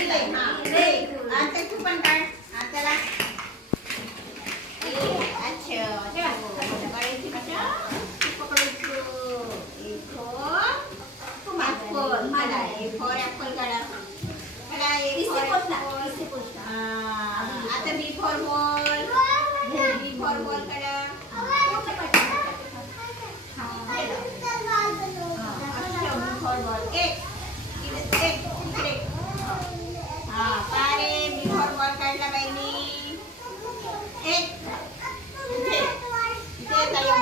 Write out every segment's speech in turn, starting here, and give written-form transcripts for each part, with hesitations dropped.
आता तू पण काढ. चला अच्छा काढायची कशा पकडायचं. मला ए फॉर ऍपल काढा. आता B for ball. B for ball काढा. एक इकडे. हा पारे बी फॉर बॉल काढला बाईनी. एक इथे चला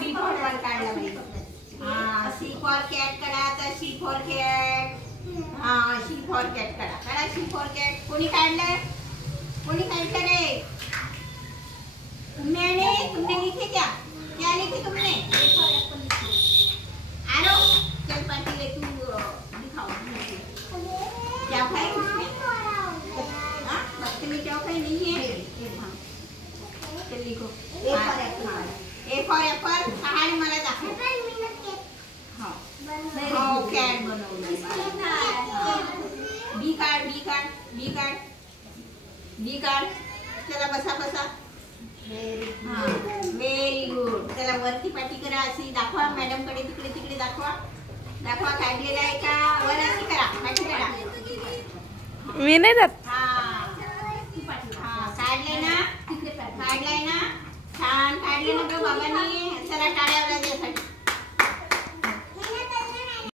बी फॉर बॉल काढला बाई. हा सी फॉर कॅट काढा. तर सी फॉर कॅट. हा सी फॉर कॅट काढा. C for cat. कोणी काढलं रे? तुमने लिखे क्या लिखे तुमने? आरो चल पाटिले तू दिखाओ क्या है उसमें. हाँ बच्चे में क्या नहीं है. चल लिखो ए फॉर एप्पल. कहाणी मला दाखव. हाँ कॅट बनवलं. बी काढ. चला बसा. हाँ व्हेरी गुड. चला वरती पाठी करा. अशी दाखवा मॅडम कडे. तिकडे दाखवा. काढलेला आहे का? वर अशी करा. पाठी करा. मी नाही जात. हाँ काढले ना. छान काढले ना ग बाबांनी. चला टाळ्या वाजवा त्यासाठी.